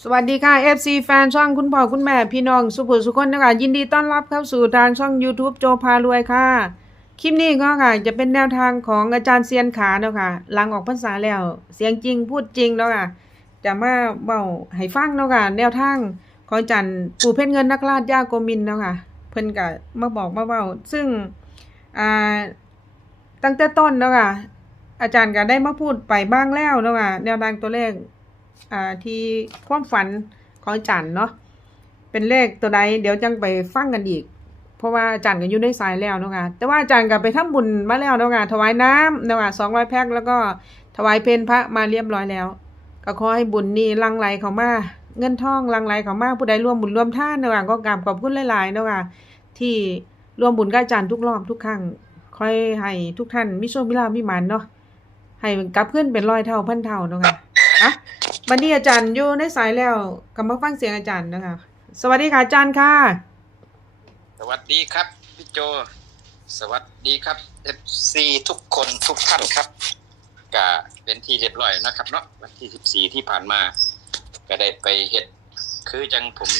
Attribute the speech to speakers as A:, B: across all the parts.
A: สวัสดีค่ะ FC แฟนช่องคุณพ่อคุณแม่พี่น้องสุภุสุคนนะคะยินดีต้อนรับเข้าสู่ทางช่อง YouTube โจพารวยค่ะ คลิปนี้ก็ค่ะ จะเป็นแนวทางของอาจารย์เซียนขาเนาะค่ะ หลังออกพรรษาแล้ว เสียงจริงพูดจริงเนาะค่ะ จะมาเบาให้ฟังเนาะค่ะ แนวทางของอาจารย์ปู่เพชรเงินนักราชย่าโกมินเนาะค่ะ เพิ่นก็มาบอกมาเบาซึ่งอ่าตั้งแต่ต้นเนาะค่ะ อาจารย์ก็ได้มาพูดไปบ้างแล้วเนาะค่ะ แนวทางตัวเลข อ่าที่ความฝันของอาจารย์เนาะเป็นเลขตัวใดเดี๋ยวจังไปฟังกันอีก เพราะว่าอาจารย์ก็อยู่ในสายแล้วเนาะค่ะแต่ว่าอาจารย์ก็ไปทำบุญมาแล้วเนาะค่ะถวายน้ำเนาะค่ะสองร้อยแพ็คแล้วก็ถวายเพลพระมาเรียบร้อยแล้ว ก็ขอให้บุญนี่หลังไหลเข้ามาเงินทองลังไหลเข้ามาผู้ใดร่วมบุญร่วมท่านเนาะค่ะก็กราบขอบคุณหลายๆเนาะค่ะที่ร่วมบุญกับอาจารย์ทุกรอบทุกครั้งคอยให้ทุกท่านมิโชคมิลามิมันเนาะให้กลับขึ้นเป็นร้อยเท่าพันเท่าเนาะค่ะอะ วันนี้อาจารย์อยู่ในสายแล้วกลับมาฟังเสียงอาจารย์นะคะ สวัสดีค่ะอาจารย์ค่ะ
B: สวัสดีครับพี่โจ สวัสดีครับ FC ทุกคนทุกท่านครับก็เป็นที่เรียบร้อยนะครับเนาะวันที่14ที่ผ่านมา ก็ได้ไปเฮ็ดคือจังผม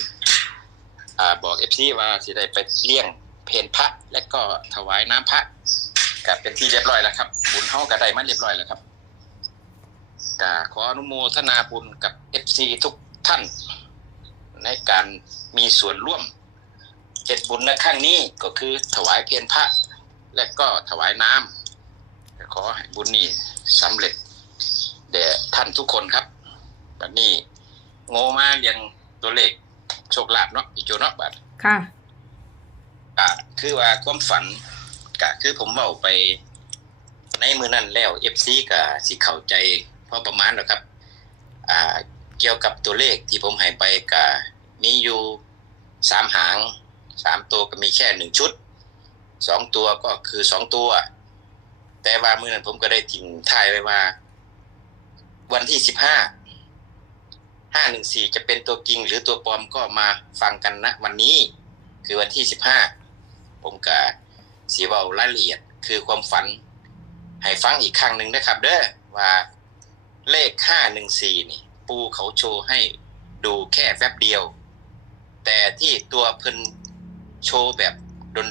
B: อ่าบอก FC ว่าสิได้ไปเลี้ยงเพนพระ และก็ถวายน้ำพระก็เป็นที่เรียบร้อยแล้วครับ บุญเฮาก็ได้มาเรียบร้อยแล้วครับ ก็ขออนุโมทนาบุญกับ FC ทุกท่าน ในการมีส่วนร่วมเจ็ดบุญในครั้งนี้ก็คือถวายเพลพระ และก็ถวายน้ำขอให้บุญนี้สำเร็จแด่ท่านทุกคนครับบัดนี้โง่มาเรียงตัวเลขโชคลาภเนาะพี่โจเนาะบัด
A: ค่ะ
B: ก็คือว่าความฝันก็คือผมเว้าไปในมือนั้นแล้ว FC ก็สิเข้าใจ พอประมาณแล้วครับอ่าเกี่ยวกับตัวเลขที่ผมให้ไปก็มีอยู่สามหางสามตัวก็มีแค่หนึ่งชุดสองตัวก็คือสองตัว แต่ว่ามื่อนั้นผมก็ได้ทิ้งท้ายไว้ว่า วันที่สิบห้าห้าหนึ่งสี่จะเป็นตัวจริงหรือตัวปลอมก็มาฟังกันนะวันนี้คือวันที่สิบห้าผมก็สีเว้ารายละเอียด คือความฝัน ให้ฟังอีกครั้งหนึ่งนะครับ เด้อว่า เลขห้าหนึ่งสี่นี่ ปูเขาโชว์ให้ดูแค่แป๊บเดียว แต่ที่ตัวเพิ่นโชว์แบบ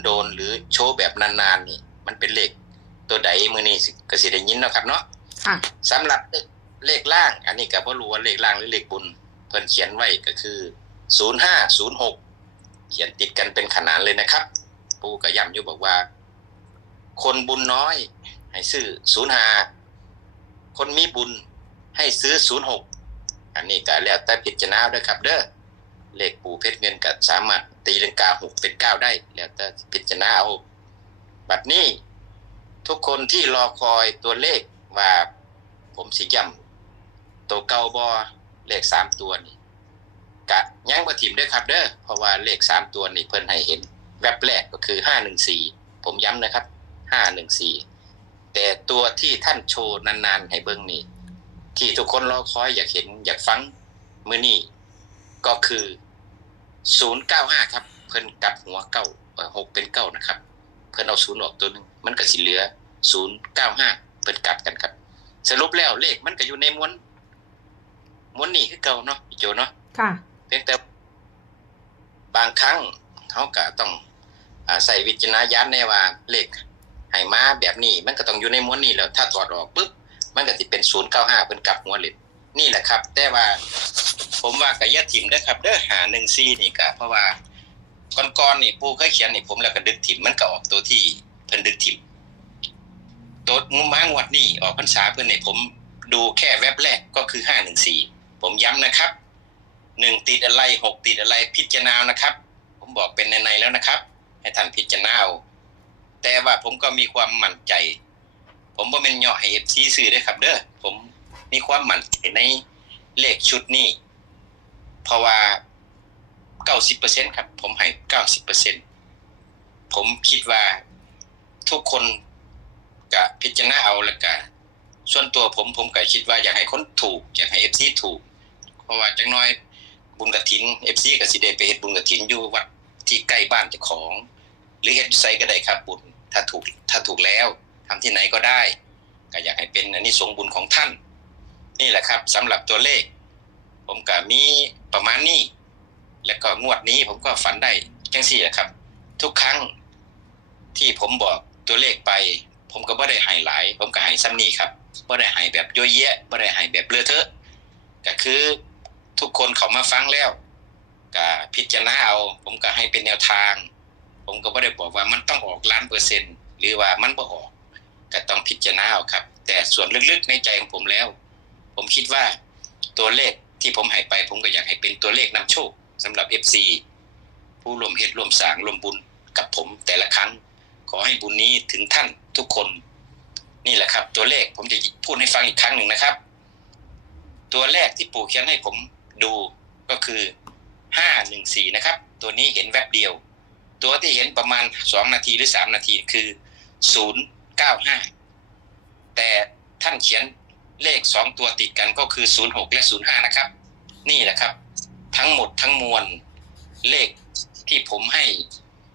B: โดนๆหรือโชว์แบบนานๆนี่ มันเป็นเลขตัวใดมือนี้สิก็สิได้ยินเนาะครับเนาะ
A: ค่ะ
B: สำหรับเลขล่าง อันนี้ก็บ่รู้ว่าเลขล่างหรือเลขบุญเพิ่นเขียนไว้ก็คือ0506เขียนติดกันเป็นขนานเลยนะครับ ปูก็ย้ำอยู่บอกว่า คนบุญน้อย ให้ซื้อ05คนมีบุญ ให้ซื้อ06อันนี้ก็แล้วแต่พิจารณาด้วยครับ เด้อเลขปูเพชรเงินก็สามารถตีลังกาหกเป็นเก้าได้ แล้วแต่พิจารณาเอาบัดนี้ทุกคนที่รอคอยตัวเลขว่าผมสิย้ำตัวเก่าบอเลขสามตัวนี่กะยั้งบ่ถิ่มด้วยครับเด้อเพราะว่าเลขสามตัวนี่เพิ่นให้เห็น แวบแรกก็คือห้าหนึ่งสี่ผมย้ำนะครับห้าหนึ่งสี่แต่ตัวที่ท่านโชว์นานๆให้เบิ่งนี่ ที่ทุกคนรอคอยอยากเห็นอยากฟังมื้อนี้ก็คือ095ครับ เพิ่นกลับหัวเก้าเอ่อหกเป็นเก้านะครับ เพิ่นเอาศูนย์ออกตัวหนึงมันก็สิเหลือ095เพิ่นกลับกันครับ สรุปแล้วเลขมันก็อยู่ในม้วนม้วนนี้คือเก่าเนาะพี่โจเนาะ
A: ค่ะ
B: เพียงแต่บางครั้งเขาก็ต้องอาใส่วิจารณญาณในว่าเลขให้มาแบบนี้ มันก็ต้องอยู่ในม้วนนี้แล้ว ถ้าถอดออกปุ๊บ มันก็สิเป็นศูนย์เก้าห้าเป็นกลับหัวเลยนี่แหละครับ แต่ว่าผมว่ากับยะถิ่มนะครับ เด้อหาหนึ่งซีนี่ก็เพราะว่าก่อนๆนี่ปูเคยเขียนนี่ผมแล้วก็ดึกถิ่มมันก็ออกตัวที่เพิ่นดึกถิ่มตัวงูม้างวดนี่ออกพรรษาเพิ่นนี่ผมดูแค่แว็บแรกก็คือห้าหนึ่งสี่ผมย้ำนะครับหนึ่งติดอะไรหกติดอะไรพิจารณานะครับ ผมบอกเป็นในๆแล้วนะครับ ให้ท่านพิจารณาเอาแต่ว่าผมก็มีความมั่นใจ ผมบ่เป็นเหย่อให้เอฟซีซื้อเด้ครับ เด้อผมมีความมั่นใจในเลขชุดนี้ เพราะว่าเก้าสิบเปอร์เซ็นครับ ผมให้เก้าสิบเปอร์เซ็นผมคิดว่าทุกคนจะพิจารณาเอาล้วกันส่วนตัวผมผมก็คิดว่าอยากให้คนถูก อยากให้เอฟซีถูก เพราะว่าจังน้อยบุญกระถินเอฟซีกับสิเดไปเฮ็ดบุญกระถินอยู่วัดที่ใกล้บ้านเจ้าของ หรือเฮ็ดไซก็ได้ครับบุญถ้าถูกถ้าถูกแล้ว ทำที่ไหนก็ได้ก็อยากให้เป็นอันนี้สงบุญของท่าน นี่แหละครับสำหรับตัวเลข ผมก็มีประมาณนี้ แล้วก็งวดนี้ผมก็ฝันได้จังสี่ครับ ทุกครั้งที่ผมบอกตัวเลขไป ผมก็บ่ได้ให้หลาย ผมก็ให้ซ้ำนี้ครับบ่ได้ให้แบบยั่วเยะบ่ได้ให้แบบเลือเทอะก็คือทุกคนเขามาฟังแล้วก็พิจารณาเอาผมก็ให้เป็นแนวทาง ผมก็บ่ได้บอกว่ามันต้องออกล้านเปอร์เซ็นต์หรือว่ามันบ่ออก ก็ต้องพิจารณาเอาครับ แต่ส่วนลึกๆในใจของผมแล้ว ผมคิดว่าตัวเลขที่ผมให้ไป ผมก็อยากให้เป็นตัวเลขนำโชคสำหรับ FC ผู้รวมเฮ็ดร่วมสางรวมบุญกับผมแต่ละครั้ง ขอให้บุญนี้ถึงท่านทุกคน นี่แหละครับ ตัวเลขผมจะพูดให้ฟังอีกครั้งหนึ่งนะครับ ตัวแรกที่ปู่เขียนให้ผมดูก็คือห้าหนึ่งสี่นะครับ ตัวนี้เห็นแวบเดียว ตัวที่เห็นประมาณสองนาทีหรือสามนาทีคือศูนย์ เก้าห้าแต่ท่านเขียนเลขสองตัวติดกันก็คือศูนย์หกและศูนย์ห้านะครับ นี่แหละครับ ทั้งหมดทั้งมวลเลขที่ผมให้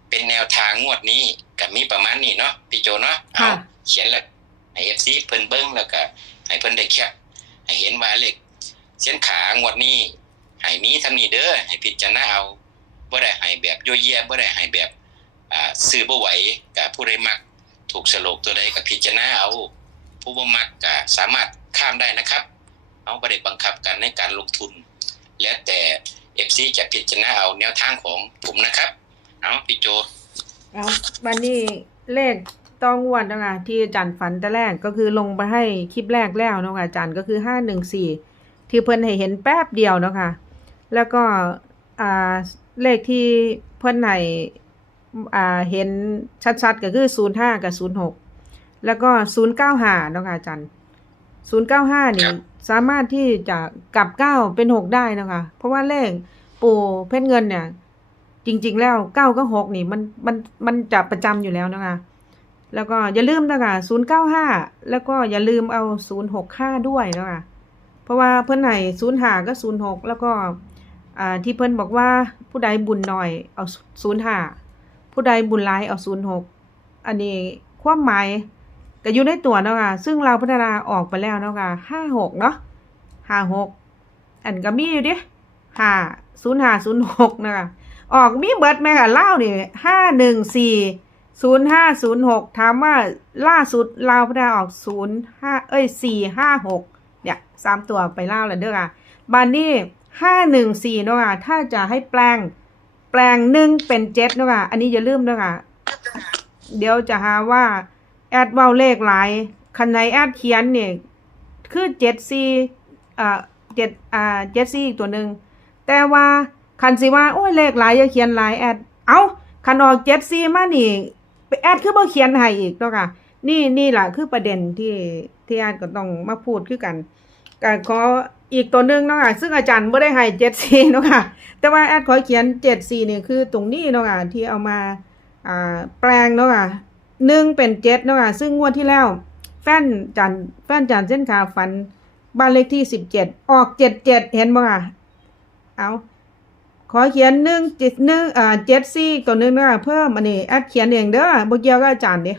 B: เป็นแนวทางงวดนี้กับมีประมาณนี้เนาะพี่โจเนาะเอา
A: ค่ะ
B: เขียนแล้วให้เอฟซีเพิ่นเบิ้งแล้วก็ให้เพิ่นได้แคปให้เห็นว่าเลขเส้นขางวดนี้ให้มีทำนี้เด้อให้พิจารณาเอาบ่ได้ให้แบบโยเยะบ่ได้ให้แบบอ่าซื้อบ่ไหวกับผู้ใดมัก ถูกสลกตัวใดก็พิจารณาเอาผู้บ่มักก็สามารถข้ามได้นะครับเอาบ่ได้บังคับกันในการลงทุน แล้วแต่ FC จะพิจารณาเอาแนวทางของผมนะครับเอาพี่โจ
A: เอาวันนี้เลขต้องวดเนาะคะที่อาจารย์ฝันแต่แรกก็คือลงไปให้คลิปแรกแล้วเนาะค่ะอาจารย์ก็คือห้าหนึ่งสี่ที่เพิ่นให้เห็นแป๊บเดียวนะคะแล้วก็อ่าเลขที่เพิ่นให้ อ่าเห็นชัดๆก็คือศูนย์ห้ากับศูนย์หกแล้วก็ศูนย์เก้าห้าเนาะค่ะอาจารย์ศูนย์เก้าห้านี่
B: ครับ
A: สามารถที่จะกลับเก้าเป็นหกได้เนาะคะ เพราะว่าเลขปู่เพชรเงินเนี่ย จริง ๆ แล้วเก้าก็หกนี่มันมันมันจะประจำอยู่แล้วนะคะ แล้วก็อย่าลืมนะคะศูนย์เก้าห้าแล้วก็อย่าลืมเอาศูนย์หกห้าด้วยนะคะเพราะว่าเพื่อนไหนศูนย์หาก็ศูนย์หกแล้วก็ อ่าที่เพื่อนบอกว่าผู้ใดบุญหน่อยเอาศูนย์หา ผู้ใดบุญร้ายเอาศูนย์หกอันนี้ความหมายก็อยู่ในตัวเนาะค่ะซึ่งเราพัฒนาออกไปแล้วเนาะค่ะห้าหกเนาะห้าหกอันก็มีอยู่ดิห้าศูนย์ห้าศูนย์หกนะคะออกมีเบิดไหมค่ะเล่านี่ห้าหนึ่งสี่ศูนย์ห้าศูนย์หกถามว่าล่าสุดลาพัฒนาออกศูนย์ห้าเอ้ยสี่ห้าหกเนี่ยสามตัวไปเล่าวแล้วเด้อค่ะบานนี้ห้าหนึ่งสี่เนาะค่ะถ้าจะให้แปลง ปลงหนึ่งเป็นเจ็ดเนาะค่ะ อันนี้อย่าลืมเนาะค่ะ เดี๋ยวจะหาว่า แอดเว้าเลขหลายคันไหนแอดเขียนเนี่ยคือเจ็ดสี่อ่าเจ็ดอ่าเจ็ดสี่อีกตัวหนึ่งแต่ว่าคันสิว่าโอ้ยเลขหลายอย่าเขียนหลายแอด เอาคันออกเจ็ดซีมานี่ไปแอดคือบ่เขียนให้อีกเนาะค่ะ นี่นี่แหละคือประเด็นที่ที่แอดก็ต้องมาพูดคือกัน ก็ขออีกตัวหนึ่งเนาะค่ะซึ่งอาจารย์บ่ได้ให้เจ็ดซีเนาะค่ะแต่ว่าแอดขอเขียนเจ็ดซีนี่ยคือตรงนี้เนาะค่ะที่เอามาอ่าแปลงเนาะค่ะหนึ่งเป็นเจ็ดเนาะค่ะซึ่งงวดที่แล้ว แฟนจันแฟนจันเส้นขาฝันบ้านเลขที่สิบเจ็ดออกเจ็ดเจ็ดเห็นบ่ค่ะเอาขอเขียนหนึ่งจิตหนึ่งอ่าเจ็ดซี่ตัวหนึ่งเนาะเพิ่มอันนี้แอดเขียนเองเด้อบ่เกี่ยวกับอาจารย์เด้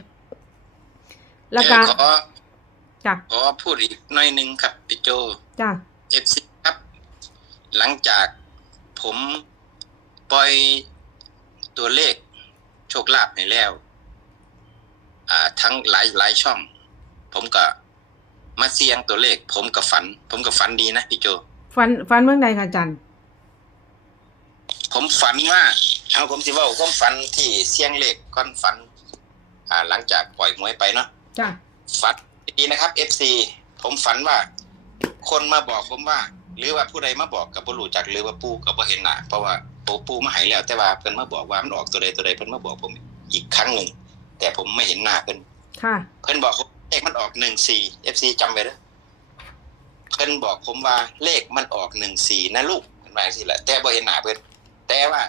A: แล้วก็
B: ขอ
A: จ้ะ
B: ขอพูดอีกหน่อยหนึ่งครับพี่โจ
A: จ้ะ
B: เอฟซีครับ หลังจากผมปล่อยตัวเลขโชคลาภให้แล้ว อ่า ทั้งหลายหลายช่อง ผมก็มาเสี่ยงตัวเลข ผมก็ฝัน ผมก็ฝันดีนะพี่โจ
A: ฟันฟันเมืองใดค่ะอาจารย์
B: ผมฝันว่าเอาผมสิเว่าผมฝันที่เสี่ยงเลขก่อนฝัน อ่า หลังจากปล่อยมวยไปเนาะ
A: จ้ะ
B: ฝัน ดีนะครับ FC ผมฝันว่า คนมาบอกผมว่า หรือว่าผู้ใดมาบอกกับบ่รู้จักหรือว่าปู่กับบ่เห็นหน้าเพราะว่าปู่ปู่มาใหายแล้ว แต่ว่าเพิ่นมาบอกว่ามันออกตัวใดตัวใดเพิ่นมาบอกผมอีกครั้งหนึ่งแต่ผมไม่เห็นหน้าเพิ่น
A: ค่ะ
B: เพิ่นบอกผมเลขมันออก14 FC จำไว้เด้อเพิ่นบอกผมว่าเลขมันออก14นะลูกเพิ่นว่าจังซี่แหละแต่บ่เห็นหน้าเพิ่นแต่ว่า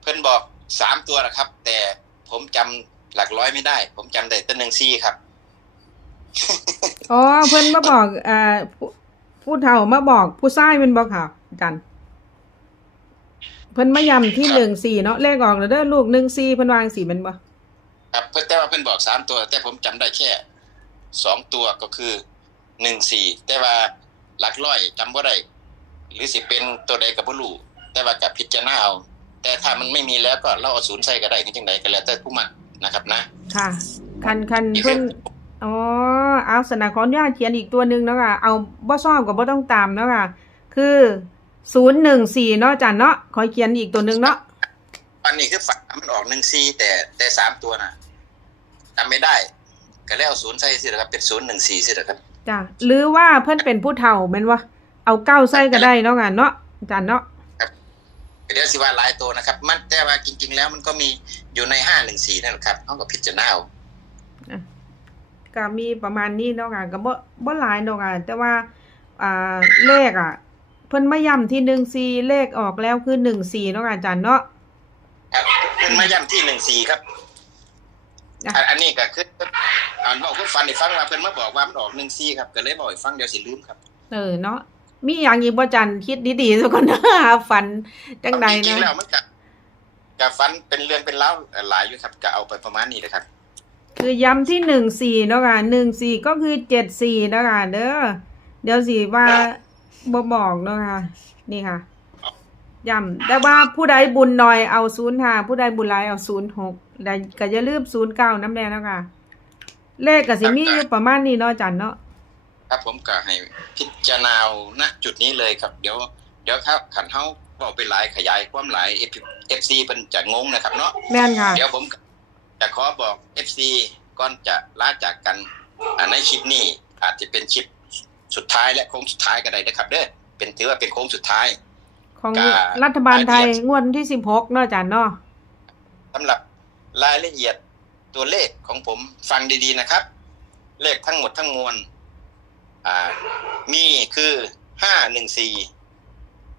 B: เพิ่นบอกสามตัวนะครับ แต่ผมจำ หลักร้อยไม่ได้ ผมจำได้แต้นหนึ่งซี่ครับ
A: อ๋อเพิ่นมาบอกอ่าผู้ผู้เฒ่ามาบอกผู้ชายแมันบอกค่ะอาจารย์เพิ่นมาย้ำที่
B: ครับ
A: หนึ่งสี่เนาะเลขออกแล้วเด้อลูกหนึ่งสี่เพิ่นวาจังสี่แมันบ่
B: ครับเพิ่นแต่ว่าเพิ่นบอกสามตัว แต่ผมจำได้แค่สองตัวก็คือหนึ่งสี่แต่ว่าหลักร้อยจำบ่ได้หรือสิเป็นตัวใดก็บ่รู้แต่ว่ากับพิจารณาเอาแต่ถ้ามันไม่มีแล้วก็เราเอาศูนย์ใส่ก็ได้คือจังไดก็แล้วแต่ผู้มัก นะครับนะ
A: ค่ะ คันคันเพิ่นอ๋อเอาสนะขออนุญาตเขียนอีกตัวหนึ่งเนาะค่ะ เอาบ่ซ่อมกับบ่ต้องตามเนาะค่ะ คือศูนย์หนึ่งสี่เนาะอาจารย์เนาะขอเขียนอีกตัวหนึ่งเนาะ
B: อันนี้คือฝันมันออกหนึ่งซีแต่แต่สามตัวน่ะจำไม่ได้ ก็แล้วศูนย์ใส่สิครับเป็นศูนย์หนึ่งสี่สิครับ
A: จ้ะหรือว่าเพิ่นเป็นผู้เฒ่าแม่นวะเอาเก้าใส่ก็ได้เนาะค่ะเนาะอาจารย์เนาะ
B: เดี๋ยวสิว่าหลายตัวนะครับ มันแต่ว่าจริง ๆ แล้วมันก็มีอยู่ในห้าหนึ่งสี่นั่นแหละครับเขาก็พิจารณาเอา
A: ก็มีประมาณนี้เนาะค่ะก็บ่บ่หลายเนาะค่ะแต่ว่าอ่าเลขอะ เพิ่นมาย้ำที่หนึ่งสี่เลขออกแล้วคือหนึ่งสี่เนาะค่ะอาจารย์เนาะ
B: ครับเป็นมาย้ำที่หนึ่งสี่ครับ
A: อะ
B: อันอันนี้ก็คืออ่านบอกคุณฟันให้ฟังว่าเพิ่นมาบอกว่ามันออกหนึ่งสี่ครับก็เลยบอกให้ฟังเดี๋ยวสิลืมครับ
A: เออเนาะ มีอย่างอีกบ่อาจันคิดดีๆซะก่อนนะฝันจังใด
B: จริงๆแล้
A: นะ
B: วมันกับกับฟันเป็นเรื่องเป็นเล่าวหลายอยู่ครับก็เอาไปประมาณนี้นะครับ
A: คือย้ำที่หนึ่งสี่เนาะค่ะหนึ่งสี่ก็คือเจ็ดสี่เนาะค่ะเด้อเดี๋ยวสิว่าบ่บอกเนาะค่ะนี่ค่ะย้ำแต่ว่าผู้ใดบุญหน่อยเอาศูนย์ห้าผู้ใดบุญหลายเอาศูนย์หกแต่ก็อย่าลืมศูนย์เก้าน้ำแดงเนาะค่ะเลขก็สิมีอยู่ประมาณนี้เนาะอาจันเนาะ
B: ครับผมก็ให้พิจารณาณจุดนี้เลยครับ เดี๋ยว เดี๋ยวครับขันเฮาบอกไปหลายขยายความหลายเอฟซีเพิ่นจะงงนะครับเนาะ
A: แม่นค่ะ
B: เดี๋ยวผมจะขอบอก FC ก่อนจะลาจากกันอ่าในคลิปนี้อาจจะเป็นคลิปสุดท้ายและโค้งสุดท้ายก็ได้นะครับ เด้อเป็นถือว่าเป็นโค้งสุดท้าย
A: ของ
B: ก็
A: รัฐบาลไทยงวดที่สิบหกเนาะอาจันเนาะ
B: สำหรับรายละเอียดตัวเลขของผมฟังดีๆนะครับ เลขทั้งหมดทั้งมวล อ่า มีคือห้าหนึ่งสี่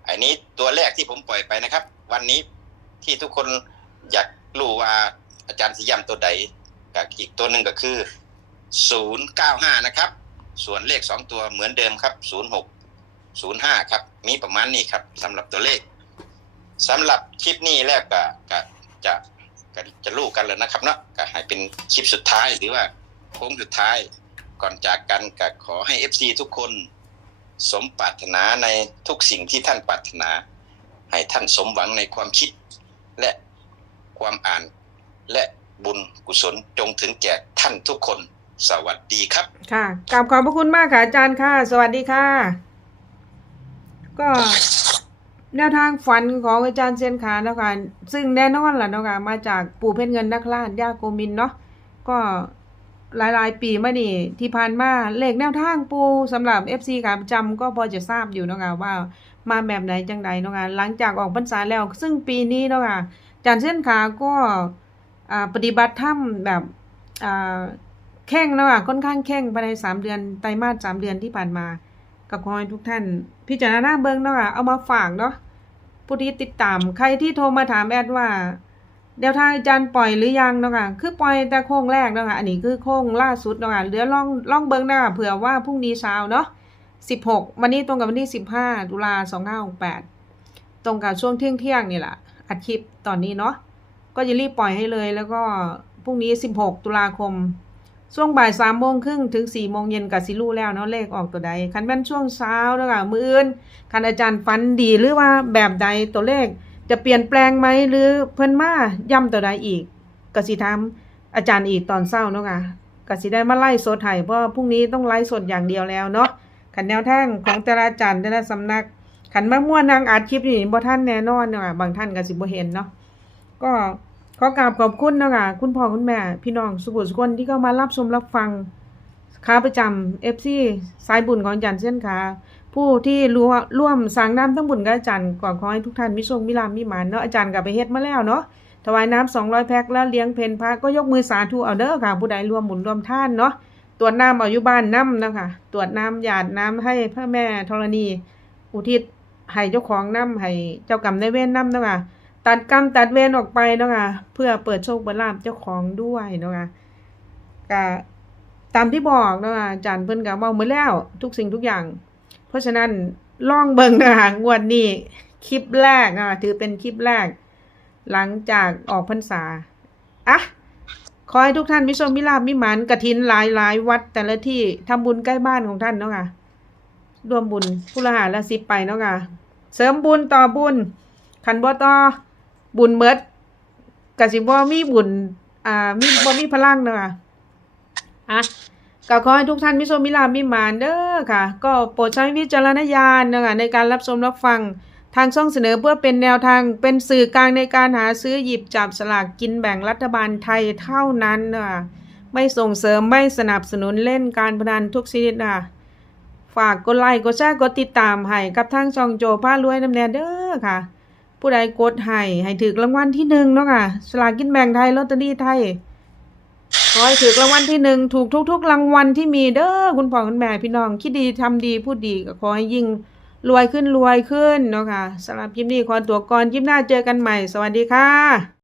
B: อันนี้ตัวแรกที่ผมปล่อยไปนะครับ วันนี้ที่ทุกคนอยากรู้ว่าอาจารย์สิยำตัวใดกับอีกตัวหนึ่งก็คือศูนย์เก้าห้านะครับ ส่วนเลขสองตัวเหมือนเดิมครับศูนย์หกศูนย์ห้าครับ มีประมาณนี้ครับสำหรับตัวเลขสำหรับคลิปนี้แล้วก็ก็จะก็จะรู้กันแล้วนะครับเนาะก็ให้เป็นคลิปสุดท้ายหรือว่าโค้งสุดท้าย ก่อนจากกันก็ขอให้ FC ทุกคน สมปรารถนาในทุกสิ่งที่ท่านปรารถนา ให้ท่านสมหวังในความคิด และความอ่าน และบุญกุศลจงถึงแก่ท่านทุกคน สวัสดีครับ
A: ค่ะกราบขอบพระคุณมากค่ะอาจารย์ค่ะ สวัสดีค่ะ ก็แนวทางฝันของอาจารย์เซียนขานะคะซึ่งแน่นอนล่ะนะคะมาจากปู่เพชรเงินนักล่าชย่าโกมินเนาะก็ หลายๆ ปีมานี่ที่ผ่านมาเลขแนวทางปูสำหรับ FC ขาประจำก็พอจะทราบอยู่เนาะค่ะว่ามาแบบไหนจังใดเนาะค่ะหลังจากออกพรรษาแล้ว ซึ่งปีนี้เนาะค่ะจารย์เซียนขาก็ปฏิบัติธรรมแบบแข่งแล้วอะค่อนข้างแข่งภายในสามเดือนไตรมาสสามเดือนที่ผ่านมาก็ขอให้ทุกท่าน พิจารณาเบิ้งเนาะอะเอามาฝากเนาะผู้ที่ติดตามใครที่โทรมาถามแอดว่า เดี๋ยวทางอาจารย์ปล่อยหรือยังเนาะค่ะ คือปล่อยแต่โค้งแรกเนาะค่ะ อันนี้คือโค้งล่าสุดเนาะค่ะเหลือล่องล่องเบิ้งเนาะค่ะเผื่อว่าพรุ่งนี้เช้าเนาะสิบหกวันนี้ตรงกับวันที่สิบห้าตุลาสองห้าหกแปดตรงกับช่วงเที่ยงเที่ยงนี่แหละอัดคลิปตอนนี้เนาะ ก็จะรีบปล่อยให้เลย แล้วก็พรุ่งนี้สิบหกตุลาคม ช่วงบ่ายสามโมงครึ่งถึงสี่โมงเย็นกับสิรู้แล้วเนาะเลขออกตัวใด คันแม่นช่วงเช้าเนาะค่ะ มืออื่นคันอาจารย์ฟันดีหรือว่าแบบใดตัวเลข จะเปลี่ยนแปลงไหมหรือเพิ่นมาย้ำตัวใดอีกกสิถามอาจารย์อีกตอนเช้าเนาะค่ะกสิได้มาไล่สดให้เพราะพรุ่งนี้ต้องไล่สดอย่างเดียวแล้วเนาะคันแนวทางของแต่ละอาจารย์แต่ละสำนักคันมาม่วนนางอัดคลิปนี่บ่ทันแน่นอนเนาะค่ะบางท่านก็สิบ่เห็นเนาะก็ขอกราบขอบคุณเนะคะคุณพ่อคุณแม่ พี่น้องสุภุสุคนที่เข้ามารับชมรับฟังค้าประจำเอฟซีสายบุญของอาจารย์เส้นขา ผู้ที่ร่วมร่วมสร้างน้ำทั้งบุญกับอาจารย์ก่อนขอให้ทุกท่านมิโชคมิลาภมิหมานเนาะอาจารย์กลับไปเฮ็ดมาแล้วเนาะถวายน้ำสองร้อยแพ็คแล้วเลี้ยงเพนพระก็ยกมือสาธุเอาเด้อค่ะ ผู้ใดร่วมบุญร่วมท่านเนาะตรวจน้ำเอาอยู่บ้านน้ำนะคะตรวจน้ำหยาดน้ำให้พระแม่ธรณี อุทิศให้เจ้าของน้ำให้เจ้ากรรมในเวรน้ำเนาะค่ะตัดกรรมตัดเวรออกไปเนาะค่ะเพื่อเปิดโชคเปิดลาภเจ้าของด้วยเนาะค่ะก็ตามที่บอกเนาะอาจารย์เพิ่นก็เว้ามาแล้วทุกสิ่งทุกอย่าง เพราะฉะนั้นลองเบิ่งนะคะงวดนี้คลิปแรกนะคะถือเป็นคลิปแรก หลังจากออกพรรษาอะขอให้ทุกท่านมิโชคมิลาภมิหมานกระถินหลายหลายวัด แต่ละที่ทำบุญใกล้บ้านของท่านเนาะค่ะรวมบุญผู้ละหาละสิบไปเนาะค่ะเสริมบุญต่อบุญคันบ่ต่อบุญเมิดกะสิบ่มีบุญอ่ามีบ่มีพลังเนาะค่ะอะ ก็ขอให้ทุกท่านมีโชคมีลามีหมานเด้อค่ะ ก็โปรดใช้วิจารณญาณนะคะในการรับชมรับฟังทางช่องเสนอเพื่อเป็นแนวทางเป็นสื่อกลางในการหาซื้อหยิบจับสลากกินแบ่งรัฐบาลไทยเท่านั้นนะคะไม่ส่งเสริมไม่สนับสนุนเล่นการพนันทุกชนิดนะคะฝากกดไลค์กดแชร์กดติดตามให้กับทางช่องโจผ้ารวยน้ำแนเด้อค่ะ ผู้ใดกดให้ให้ถือรางวัลที่หนึ่งเนาะค่ะสลากกินแบ่งไทยลอตเตอรี่ไทย ขอให้ถือรางวัลที่หนึ่งถูกทุก ๆ รางวัลที่มีเด้อคุณพ่อคุณแม่พี่น้อง คิดดีทำดีพูดดีก็ขอให้ยิ่งรวยขึ้นรวยขึ้นเนาะค่ะสำหรับคลิปนี้ขอตัวก่อนคลิปหน้าเจอกันใหม่ สวัสดีค่ะ